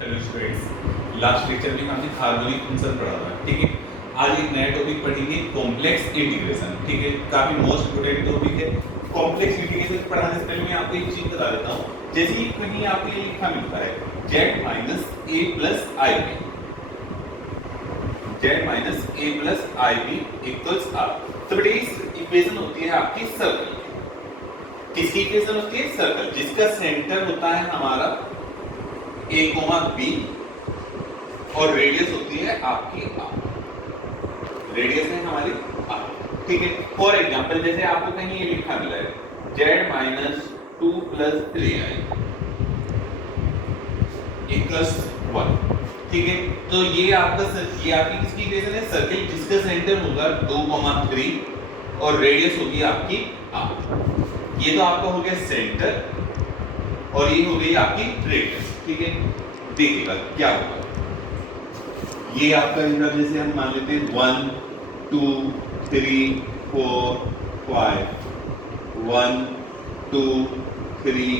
Hello students, last lecture में हमने harmonic function पढ़ा था। ठीक है, आज एक नया टॉपिक पढ़ेंगे, कॉम्प्लेक्स इंटीग्रेशन। ठीक है, काफी मोस्ट इंपोर्टेंट टॉपिक है। कॉम्प्लेक्स इंटीग्रेशन पढ़ाने से पहले मैं आपको एक चीज बता देता हूँ। जैसे कि कहीं आपको ये लिखा मिलता है z minus A plus I B, z minus A plus I B equals R. तो बेटे इस इक्वेशन होती है आपकी सर्कल। किसकी इक्वेशन होती है? सर्कल, जिसका सेंटर होता है हमारा a, b और रेडियस होती है आपकी r। रेडियस है हमारी r। ठीक है, फॉर एग्जांपल जैसे आपको कहीं ये लिखा मिला है z minus 2 plus 3i equals 1। ठीक है, तो ये आपकी किसकी इक्वेशन है? सर्किल, जिसका सेंटर होगा 2, 3 और रेडियस होगी आपकी r। ये तो आपका हो गया सेंटर और ये हो गई आपकी रेडियस। ठीक है, देखिएगा क्या होगा। ये आपका इधर जैसे हम मान लेते हैं 1 2 3 4 5, 1 2 3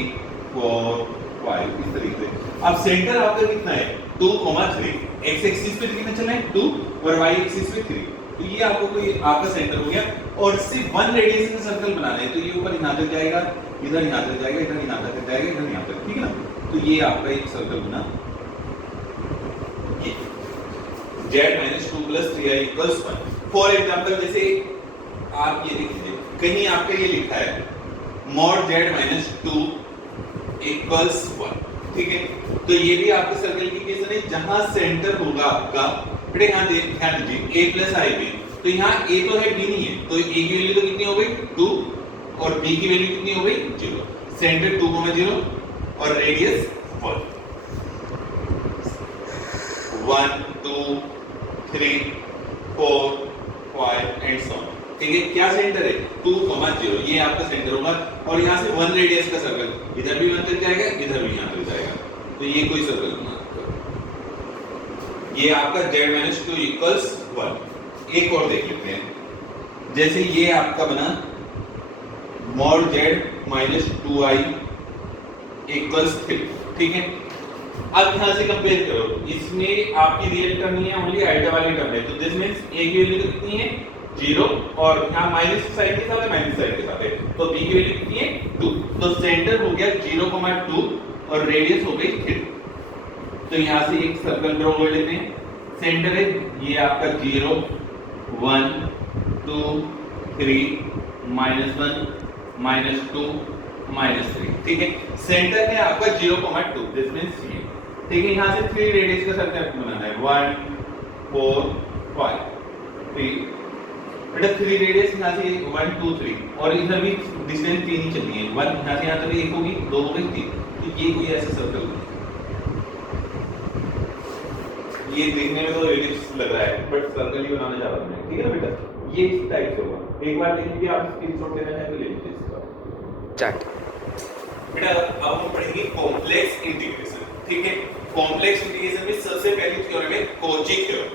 4 5, इस तरीके से। अब सेंटर आपका कितना है? 2, 3। एक्स एक्सिस पे कितना चलना है? 2 और वाई एक्सिस पे 3। तो ये आपको कोई आपका सेंटर हो गया और सिर्फ 1 रेडियस का सर्कल बनाना है। तो ये ऊपर यहां तक जाएगा, इधर यहां तक जाएगा, इधर यहां तक जाएगा, इधर यहां तक। ठीक है ना? तो ये आपका एक सर्कल बना, ये z minus 2 plus 3i equals 1। For example जैसे आप ये देखिए, कहीं आपका ये लिखा है मॉड z माइनस 2 इक्वल्स 1। ठीक है, तो ये भी आपके सर्कल की इक्वेशन है जहां सेंटर होगा आपका। बेटे यहां ध्यान दीजिए a प्लस आई बी। तो यहाँ a तो है, b नहीं है, तो a की वैल्यू तो कितनी हो गई? 2 और b की वैल्यू कितनी हो गई? 0। सेंटर 2, 0 और रेडियस 1 2 3 4 5 एंड सो ऑन। ठीक है, क्या सेंटर है? 2, 0, ये आपका सेंटर होगा और यहाँ से 1 रेडियस का सर्कल, इधर भी 1 तक जाएगा, इधर भी यहाँ तक जाएगा। तो ये कोई सर्कल बना, ये आपका z 2 इक्वल्स 1। एक और देख लेते हैं, जैसे ये आपका बना मॉड z 2i इक्वल्स 3। ठीक है, अब यहां से कंपेयर करो, इसमें आपकी रियल टर्म नहीं है, ओनली आइडिया वाली टर्म है। तो दिस मींस a की वैल्यू कितनी है? 0 और यहां माइनस साइड के साथ है, माइनस साइड के साथ है। तो b की वैल्यू कितनी है? 2। तो सेंटर हो गया 0, 2 और रेडियस हो गई 3। तो यहां से एक सर्कल ड्रॉ कर लेते हैं। सेंटर है ये आपका 0 1 2 3 -1 -2 -3। ठीक है, सेंटर है आपका 0, 2, दिस मींस ये। ठीक है, यहां से 3 रेडियस का सर्कल बनाना है, 1 4 5 3। बेटा 3 रेडियस यहां से 1 2 3 और इधर भी डिस्टेंस 3 ही चलनी है। 1 यहां से यहां तक 1 होगी, 2 हो गई, 3। तो ये कोई ऐसा सर्कल नहीं, ये देखने में तो रेडियस लग रहा है बट सर्कल ही बनाना चाह रहा हूं मैं। ठीक है ना बेटा, ये इस टाइप से होगा। एक बार देख लीजिए, आप स्क्रीनशॉट लेना चाहे तो ले लीजिए इसका चैट। बेटा अब हम पढ़ेंगे कॉम्प्लेक्स इंटीग्रेशन। ठीक है, कॉम्प्लेक्स इंटीग्रेशन में सबसे पहली थ्योरम है कॉची थ्योरम।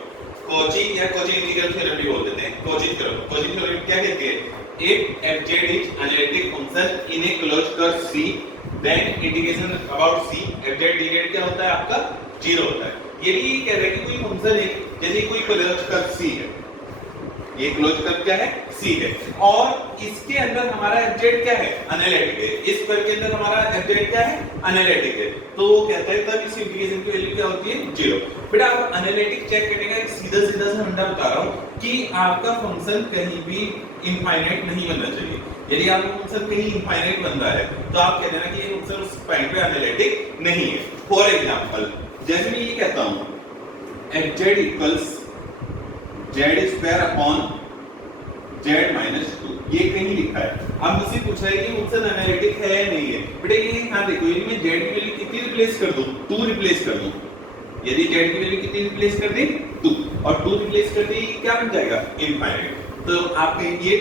कॉची या कॉची इंटीग्रल थ्योरम भी बोल देते हैं। कॉची थ्योरम, कॉची थ्योरम क्या कहती है? If fz is analytic function in a closed curve C, then integration about C fz dz क्या होता है आपका? 0 होता है। ये भी कह रहे हैं कि कोई फंक्शन है, जैसे कोई क्लोज्ड कर्व C है, ये क्लोज्ड कर्व क्या है? C है, और इसके अंदर हमारा fz क्या है? अनलिटिक है। इस कर्व के अंदर हमारा fz क्या है? अनलिटिक है। तो वो कहता है तब इस इंटीग्रेशन की वैल्यू क्या होती है? 0। बेटा आप अनलिटिक चेक करने का एक सीधा सा फंडा बता रहा हूं कि आपका फंक्शन कहीं भी इनफाइनाइट नहीं बनना चाहिए। यदि आपका फंक्शन कहीं इनफाइनाइट बन रहा है तो आप कह देना कि ये फंक्शन उस पॉइंट पे अनलिटिक नहीं है। फॉर एग्जांपल जैसे मैं ये कहता हूं fz equals z square upon z minus 2, ये कहीं लिखा है। अब मुझसे पूछा है कि फंक्शन एनालिटिक है या नहीं है। बेटा ये यहां देखो, यदि मैं z की वैल्यू कितनी रिप्लेस कर दूं? 2 रिप्लेस कर दूं। यदि z की वैल्यू कितनी रिप्लेस कर दी? 2 और 2 रिप्लेस कर दी, क्या बन जाएगा? इनफाइनाइट। तो आप कहेंगे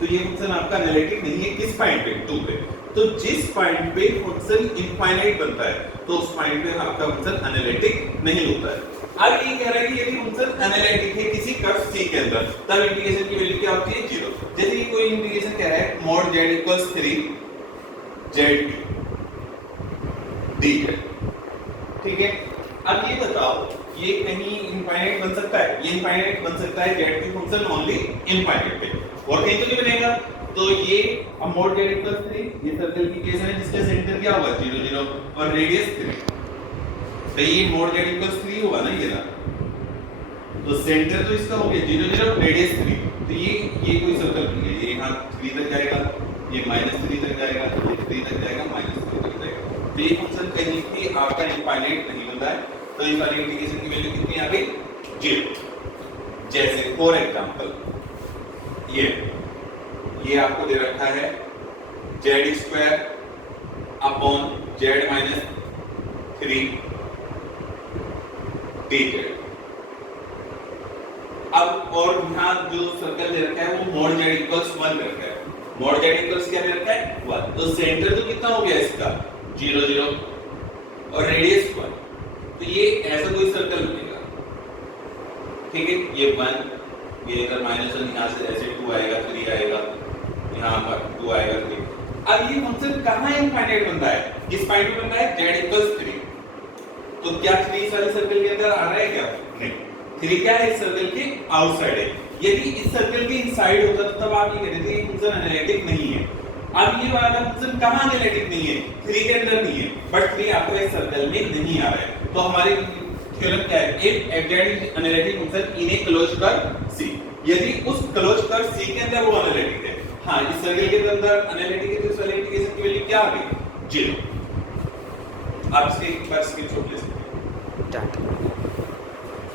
तो ये फंक्शन आपका एनालिटिक नहीं है। किस पॉइंट पे? 2 पे। तो जिस पॉइंट पे फंक्शन इनफाइनाइट बनता है तो उस पॉइंट पे आपका फंक्शन एनालिटिक नहीं होता है। अब ये कह रहा है कि यदि फंक्शन एनालिटिक है किसी कर्व C के अंदर, तब इंटीग्रेशन की वैल्यू क्या होती है? 0। जैसे कि कोई इंटीग्रेशन कह रहा है mod z equals 3 z dz। ठीक है, अब ये बताओ, ये कहीं इनफाइनाइट बन सकता है? ये इनफाइनाइट बन सकता है z की फंक्शन ओनली इनफाइनाइट पे, और कहीं तो नहीं बनेगा। तो ये अब mod z इक्वल 3, ये सर्कल की केस है जिसका सेंटर क्या होगा 0 0 और रेडियस 3, तो ये mod z इक्वल 3 होगा ना ये ना, तो सेंटर तो इसका हो गया 0 0 रेडियस 3, तो ये कोई सर्कल बन गया, ये यहां 3 तक जाएगा, ये -3 तक जाएगा, ये 3 तक जाएगा, -3 तक जाएगा, तो ये फंक्शन कहीं भी आपका इनफाइनाइट नहीं बनता है, तो इस वाली इंटीग्रेशन की वैल्यू कितनी आ गई 0। जैसे फॉर एग्जांपल ये आपको दे रखा है z² अपॉन z - 3 dz। अब और यहां जो सर्कल दे रखा है वो mod z इक्वल्स 1 दे रखा है, mod z इक्वल्स क्या दे रखा है 1, तो सेंटर तो कितना हो गया इसका 0 0 और रेडियस 1, तो ये ऐसा कोई सर्कल बनेगा, ठीक है, ये 1, ये इधर -1, यहां से ऐसे 2 आएगा, 3 आएगा, यहां पर 2 आएगा, 3। अब ये फंक्शन कहां इनफाइनाइट बनता है? इस पॉइंट पे बनता है z इक्वल्स 3, तो क्या 3 इस वाले सर्कल के अंदर आ रहा है क्या? नहीं, 3 क्या है इस सर्कल के आउटसाइड है। यदि इस सर्कल के इनसाइड होता तो तब आप ये कहते थे ये फंक्शन एनालिटिक नहीं है। अब ये वाला फंक्शन कहां एनालिटिक नहीं है? 3 के अंदर नहीं है, बट 3 आपका इस सर्कल में नहीं आ रहा है, तो हमारी थ्योरम क्या है? If f z is analytic function in a closed curve C, यदि उस क्लोज्ड कर्व C के अंदर वो एनालिटिक है, हां इस सर्कल के अंदर एनालिटिक है, तो इस वाले इंटीग्रेशन की वैल्यू क्या आ गई 0। आप इसके एक बार स्क्रीनशॉट ले सकते हैं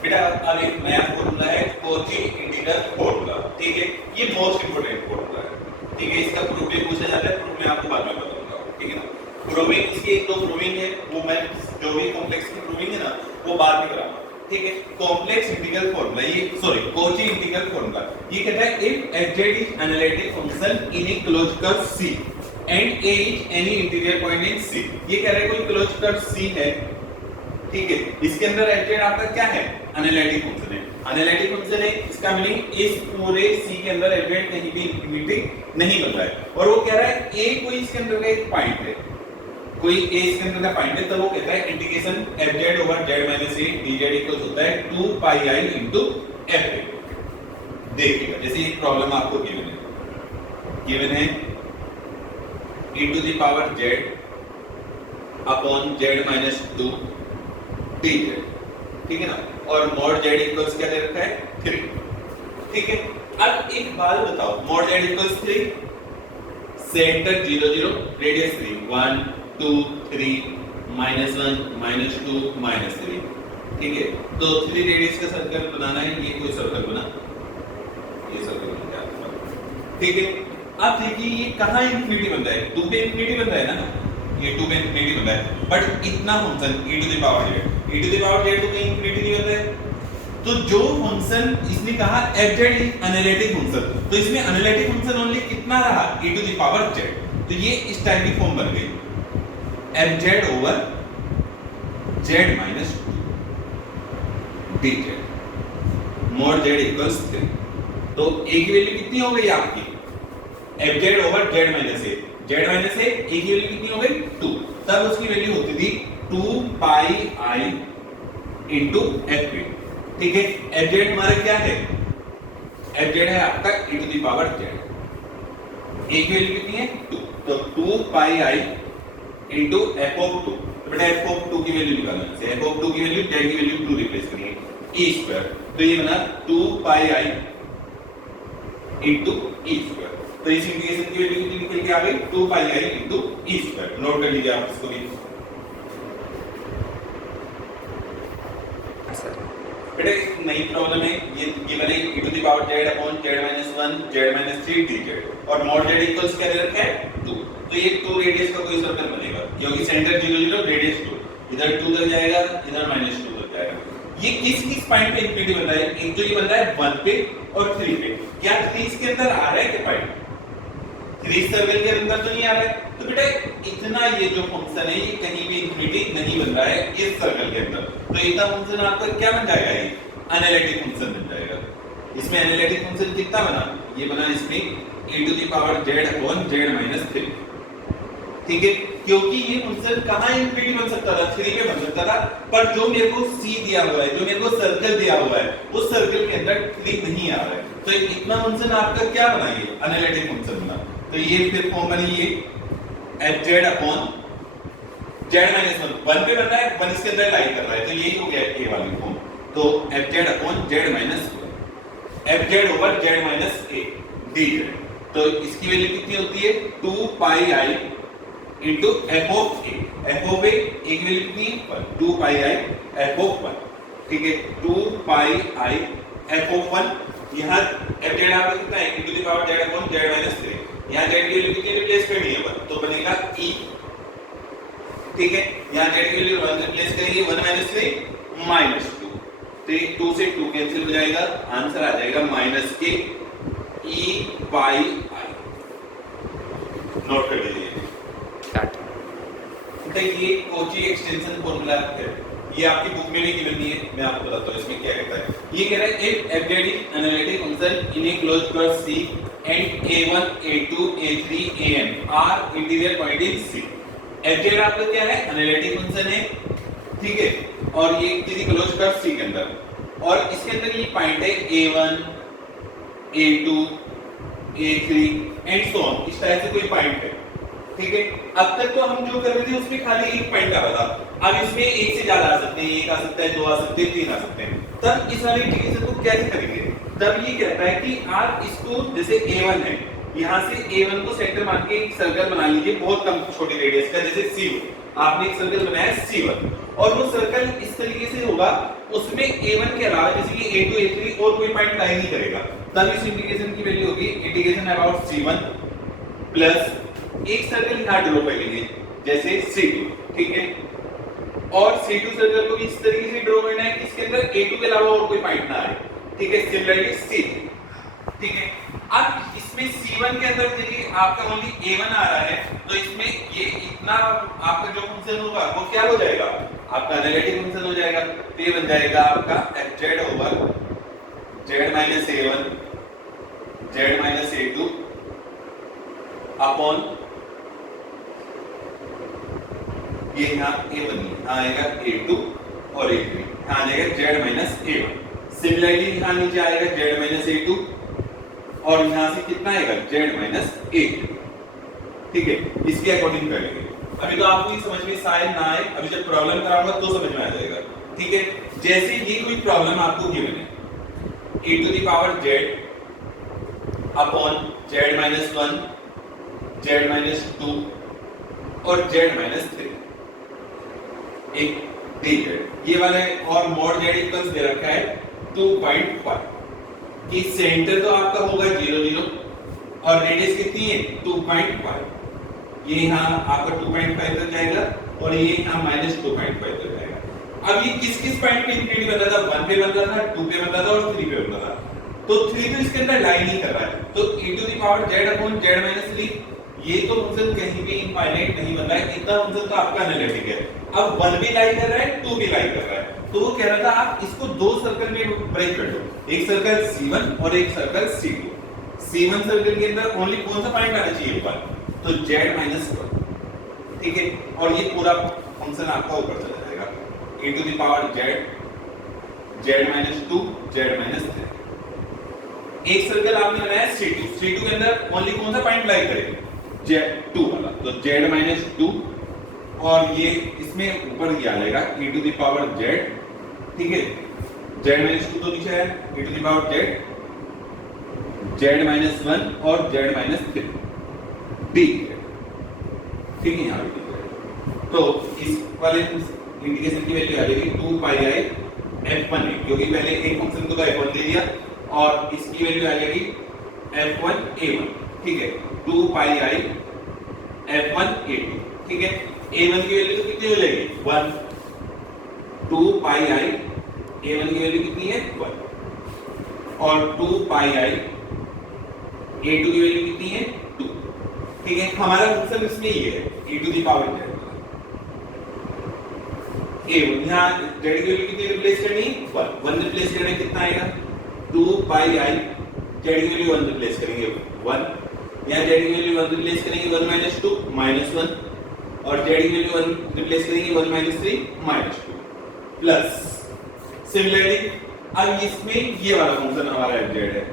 बेटा। अब एक नया फॉर्मूला है कॉची इंटीग्रल फॉर्मूला, ठीक है, ये मोस्ट इंपोर्टेंट फॉर्मूला है, ठीक है, इसका प्रूफ भी पूछा जाता है, प्रूफ मैं आपको बाद में बताऊंगा, ठीक है ना। प्रूविंग इसकी एक दो प्रूविंग है, वो मैं जो भी कॉम्प्लेक्स की प्रूविंग है ना वो बाद में कराऊंगा, ठीक है। कॉम्प्लेक्स इंटीग्रल फॉर्मूला, ये सॉरी कॉची इंटीग्रल फॉर्मूला, ये कहता है if f z is analytic function in a closed curve C and A is any interior point in C, ये कह रहा है कोई क्लोज्ड कर्व C है, ठीक है, इसके अंदर f z आपका क्या है? एनालिटिक फंक्शन है, एनालिटिक फंक्शन है, इसका मीनिंग इस पूरे C के अंदर f z कहीं भी इंफिनिटी नहीं बन रहा है, और वो कह रहा है A कोई इसके अंदर का एक पॉइंट है, कोई A इसके अंदर का पॉइंट है, तो वो कहता है integration f z over z - a dz equal होता है 2 pi I into f a। देखिएगा जैसे एक प्रॉब्लम आपको गिवन है e to the power z upon z - 2 dz, ठीक है ना, और mod z इक्वल्स क्या दे रखा है 3, ठीक है। अब एक बात बताओ, mod z equals 3, centre 0 0 radius 3 1 2 3 -1 -2 -3, ठीक है, तो 3 रेडियस का सर्कल बनाना है, ये कोई सर्कल बना, ये सर्कल बन गया, ठीक है। अब देखिए ये कहां इंफिनिटी बन रहा है? 2 पे इंफिनिटी बन रहा है ना, ये 2 पे इंफिनिटी बन रहा है, बट इतना function e to the power z तो कहीं इंफिनिटी नहीं बन रहा है, तो जो फंक्शन इसने कहा f z is analytic function, तो इसमें एनालिटिक फंक्शन ओनली कितना रहा e to the power z, तो ये इस टाइप की फॉर्म बन गई f z over z - 2 dz mod z equals 3, तो a की वैल्यू कितनी हो गई आपकी f z over z - a, z - a a की वैल्यू कितनी हो गई 2, तब उसकी वैल्यू होती थी 2 pi I into f a, ठीक है। f z हमारा क्या है? f z है आपका e to the power z, a की वैल्यू कितनी है 2, तो 2 pi I into f of 2, तो बेटा f of 2 की वैल्यू निकालना है, f of 2 की वैल्यू z की वैल्यू 2 रिप्लेस करेंगे e स्क्वायर, तो ये बना 2 pi I into e square, तो इस इंटीग्रेशन की वैल्यू कितनी निकल के आ गई 2 pi I into e square, note कर लीजिए आप इसको भी। बेटा एक नई प्रॉब्लम है, ये गिवन है e to the power z upon z - 1 z - 3 dz, और mod z इक्वल्स क्या दे रखा है 2, तो ये 2 रेडियस का कोई सर्कल बनेगा, क्योंकि सेंटर 0 0 रेडियस 2, इधर 2 तक जाएगा, इधर -2 तक जाएगा। ये किस पॉइंट पे इंफिनिटी बन रहा है? एक तो ये बन रहा है 1 पे और 3 पे, क्या 3 इसके अंदर आ रहा है क्या पॉइंट? 3 सर्कल के अंदर तो नहीं आ रहा है, तो बेटा इतना ये जो फंक्शन है ये कहीं भी इंफिनिटी नहीं बन रहा है इस सर्कल के अंदर, तो इतना फंक्शन आपका क्या बन जाएगा? ये एनालिटिक फंक्शन बन जाएगा। इसमें एनालिटिक फंक्शन कितना बना? ये बना इसमें e to the power z upon z - 3, ठीक है। क्योंकि ये फंक्शन कहां इंफिनिटी बन सकता था, 3 पे बन सकता था, पर जो मेरे को सी दिया हुआ है, जो मेरे को सर्कल दिया हुआ है, उस सर्कल के अंदर 3 नहीं आ रहा है, तो इतना फंक्शन आपका क्या बनाइए, एनालिटिक फंक्शन बना। तो ये फिर फॉर्म बनी ये fz अपॉन z माइनस 1 पे बन रहा है, 1 इसके अंदर लाई कर रहा है, तो यही हो गया ए वाली फॉर्म। तो fz upon z minus 1 fz over z minus a dz। तो इसकी वैल्यू कितनी होती है 2 पाई i into f of a, f of a की वैल्यू कितनी है 1, 2 पाई i f ऑफ 1, ठीक है 2 पाई i f ऑफ 1। यहां fz आपका कितना है e to the power z upon z minus 3, यहां z की वैल्यू कितनी रिप्लेस करनी है 1, तो बनेगा e, ठीक है यहां z की वैल्यू 1 रिप्लेस करेंगे 1 माइनस 3 माइनस 2, तो 2 से 2 कैंसिल हो जाएगा, आंसर आ जाएगा माइनस के e पाई i। नोट कर लीजिए। ये कोची एक्सटेंशन फॉर्मूला है, ये आपकी बुक में भी गिवन नहीं है, मैं आपको बताता हूं इसमें क्या कहता है। ये कह रहा है if fz is analytic function in a closed curve C and a1 a2 a3 an are interior point in C। fz आपका क्या है एनालिटिक फंक्शन है, ठीक है, और ये किसी क्लोज्ड कर्व C के अंदर, और इसके अंदर ये पॉइंट है a1 a2 a3 and so on, इस तरह से कोई पॉइंट है, ठीक है। अब तक तो हम जो कर रहे थे उसमें खाली एक पॉइंट आ रहा था, अब इसमें एक से ज्यादा आ सकते हैं, एक आ सकता है, दो आ सकते हैं, 3 आ सकते हैं। तब इस वाले इंटीग्रेशन को कैसे करेंगे, तब ये कहता है कि आप इसको जैसे a1 है, यहां से a1 को सेंटर मान के एक सर्कल बना लीजिए बहुत कम छोटी रेडियस का, जैसे c1 आपने एक सर्कल बनाया c1, और वो सर्कल इस तरीके से होगा, उसमें a1 के अलावा जैसे कि a2 a3 और कोई पॉइंट लाई नहीं करेगा, तब इस इंटीग्रेशन की वैल्यू होगी इंटीग्रेशन अबाउट c1 प्लस एक सर्कल यहां ड्रॉ कर लेंगे जैसे c2, ठीक है, और c2 सर्कल को इस तरीके से ड्रॉ करना है कि इसके अंदर a2 के अलावा और कोई पॉइंट ना आए, ठीक है, सिमिलरली c, ठीक है। अब इसमें c1 के अंदर देखिए आपका ओनली a1 आ रहा है, तो इसमें ये इतना आपका जो फंक्शन होगा वो क्या हो जाएगा, आपका एनालिटिक फंक्शन हो जाएगा, तो ये बन जाएगा आपका fz over z minus a1 z minus a2 upon ये यहाँ a1 आएगा a2 और a3 यहाँ आ जाएगा z माइनस a1, सिमिलरली यहाँ नीचे आएगा z माइनस a2 और यहाँ से कितना आएगा z माइनस a3, ठीक है, इसके अकॉर्डिंग करेंगे। अभी तो आपको ये समझ में शायद ना आए, अभी जब प्रॉब्लम कराऊंगा तो समझ में आ जाएगा, ठीक है। जैसे ये कोई प्रॉब्लम आपको गिवन है e to the power z upon z minus 1 z minus 2 और z माइनस 3 एक dz, ये वाले और mod z इक्वल्स दे रखा है 2.5, कि सेंटर तो आपका होगा 0 0 और रेडियस कितनी है 2.5, ये यहाँ आपका 2.5 तक जाएगा और ये यहाँ माइनस 2.5 तक जाएगा। अब ये किस किस पॉइंट पे इंफिनिटी बन रहा था, 1 पे बन रहा था, 2 पे बन रहा था और 3 पे बन रहा था, तो 3 तो इसके अंदर लाई नहीं कर रहा है, तो e to the power z upon z minus 3 ये तो फंक्शन कहीं भी इनफाइनाइट नहीं बन रहा है, इतना फंक्शन तो आपका एनालिटिक है। अब 1 भी लाई कर रहा है, 2 भी लाई कर रहा है, तो वो कह रहा था आप इसको दो सर्कल में ब्रेक कर दो, एक सर्कल C1 और एक सर्कल C2। C1 सर्कल के अंदर ओनली कौन सा पॉइंट आना चाहिए 1, तो z माइनस 1, ठीक है, और ये पूरा फंक्शन आपका ऊपर चला जाएगा e to the power z minus 2 z minus 3। एक सर्कल आपने बनाया C2 के अंदर ओनली कौन सा पॉइंट लाई करेगा z2 वाला, तो z माइनस 2 और ये इसमें ऊपर ये आ जाएगा e to the power z, ठीक है, z माइनस 2 तो नीचे है e to the power z minus 1 और z माइनस 3 d, ठीक है, यहाँ पे तो इस वाले इंटीग्रेशन की वैल्यू आ जाएगी 2 पाई i f1 है, क्योंकि पहले एक फंक्शन को तो f1 दे दिया और इसकी वैल्यू आ जाएगी f1 a1, ठीक है, 2 पाई i f1 a2, ठीक है, a1 की वैल्यू तो कितनी हो जाएगी 1, 2 पाई i a1 की वैल्यू कितनी है 1 और 2 पाई i a2 की वैल्यू कितनी है 2, ठीक है। हमारा फंक्शन इसमें ये है e to the power z, a1 यहाँ z की वैल्यू कितनी रिप्लेस करनी 1 रिप्लेस करने कितना आएगा 2 पाई i, z की वैल्यू 1 रिप्लेस करेंगे 1, यहाँ z की वैल्यू 1 रिप्लेस करेंगे 1 माइनस 2 माइनस 1, और जेड की वैल्यू 1 रिप्लेस करेंगे 1 माइनस 3 माइनस 2 प्लस सिमिलरली अब इसमें ये वाला फंक्शन हमारा जेड है,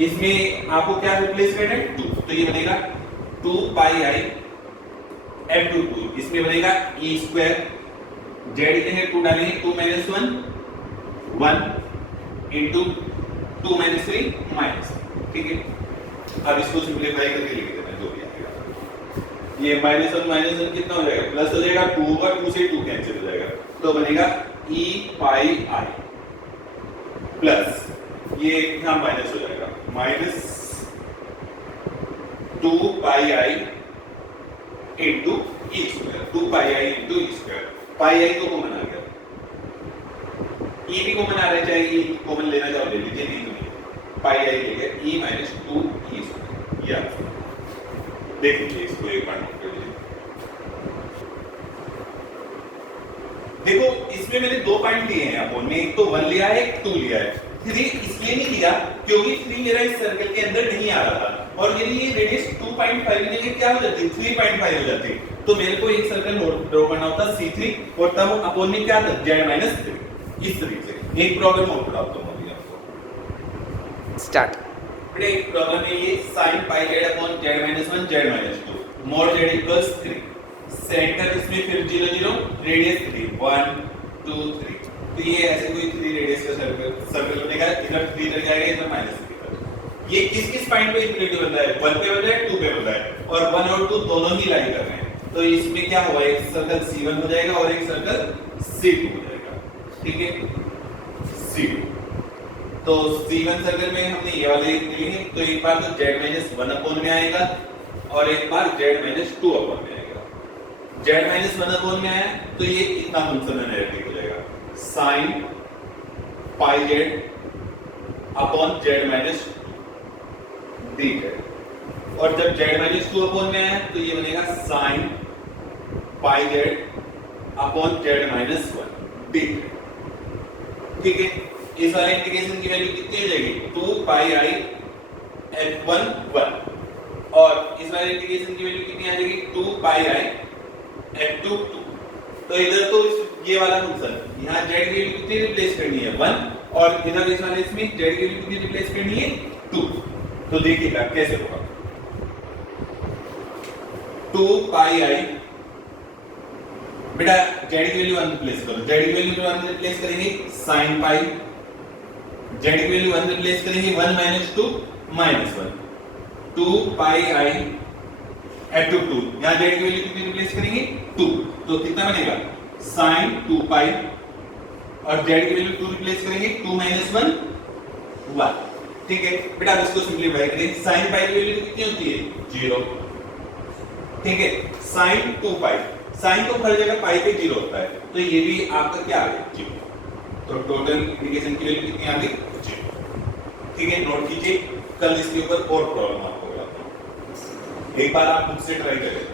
इसमें आपको क्या रिप्लेस करना है 2, तो ये बनेगा 2 पाई आई f टू 2, इसमें बनेगा e स्क्वायर, जेड के है 2 डालेंगे 2 माइनस 1 1 इंटू 2 माइनस 3 माइनस, ठीक है। अब इसको सिंपलीफाई करके लिख देना जो भी आएगा, ये -1 कितना हो जाएगा प्लस हो जाएगा, 2 होगा 2 से 2 कैंसिल हो जाएगा, तो बनेगा e पाई i प्लस ये यहां माइनस हो जाएगा minus 2 pi i into e square, 2 pi i into e square, pi i को कॉमन आ गया, e भी कॉमन आ रहा है, चाहे e कॉमन लेना चाहो ले लीजिए, नहीं तो पाई i लेंगे e माइनस 2 e स्क्वायर, या देख लीजिए इसको एक बार नोट कर लीजिए। देखो इसमें मैंने 2 पॉइंट लिए हैं अपोन में, एक तो 1 लिया है एक 2 लिया है, 3 इसलिए नहीं लिया क्योंकि 3 मेरा इस सर्कल के अंदर नहीं आ रहा था, और यदि ये रेडियस 2.5 लेंगे क्या हो जाती 3.5 हो जाती, तो मेरे को एक सर्कल ड्रॉ करना होता C3 और तब अपोन में क्या था z-3, इस तरीके से। एक प्रॉब्लम और बताता हूं अभी आपको, स्टार्ट। बेटा एक प्रॉब्लम है ये sin पाई z upon z-1 z-2 mod z equals 3, centre इसमें फिर 0 0 रेडियस 3 1 2 3, तो ये ऐसे कोई 3 रेडियस का सर्कल बनेगा, इधर 3 इधर जाएगा इधर -3, ये किस किस पॉइंट पे इक्विलिब्रियम बन रहा है 1 पे बन रहा है 2 पे बन रहा है, और 1 और 2 दोनों ही लाई कर रहे हैं, तो इसमें क्या होगा एक सर्कल C1 हो जाएगा और एक सर्कल C2 हो जाएगा, ठीक है C2। तो C1 सर्कल में हमने ये वाले लेंगे, तो एक बार तो z-1 अपॉन में आएगा और एक बार z-2 अपॉन में आएगा, z-1 अपॉन में आया तो ये कितना फंक्शन डायरेक्टली हो जाएगा sin पाई z अपॉन z-2 dz, और जब z-2 अपॉन में आया तो ये बनेगा sin पाई z अपॉन z-1 dz, ठीक है। इस वाले इंटीग्रेशन की वैल्यू कितनी हो जाएगी 2 पाई i f1 1, और इस वाले इंटीग्रेशन की वैल्यू कितनी आ जाएगी 2 पाई i f2 2, तो इधर तो ये वाला फंक्शन यहाँ z की वैल्यू कितनी रिप्लेस करनी है 1, और इधर इस वाले इसमें z की वैल्यू कितनी रिप्लेस करनी है 2, तो देखिएगा कैसे होगा 2 पाई i, बेटा z की वैल्यू 1 रिप्लेस करो, z की वैल्यू 1 रिप्लेस करेंगे sin पाई, z की वैल्यू 1 रिप्लेस करेंगे 1 minus 2 minus 1, 2 pi i f2 2, यहां z की वैल्यू कितनी रिप्लेस करेंगे 2, तो कितना बनेगा sin 2 पाई, और z की वैल्यू 2 रिप्लेस करेंगे 2 माइनस 1 1, ठीक है। बेटा अब इसको सिंपलीफाई करें, sin पाई की वैल्यू कितनी होती है 0, ठीक है। sin 2 पाई, sin तो हर जगह पाई पे 0 होता है, तो ये भी आपका क्या आ गया 0, तो टोटल इंटीग्रेशन की वैल्यू कितनी आ गई 0, ठीक है। नोट कीजिए, कल इसके ऊपर और प्रॉब्लम आपको बताता हूं, एक बार आप मुझसे ट्राई करें।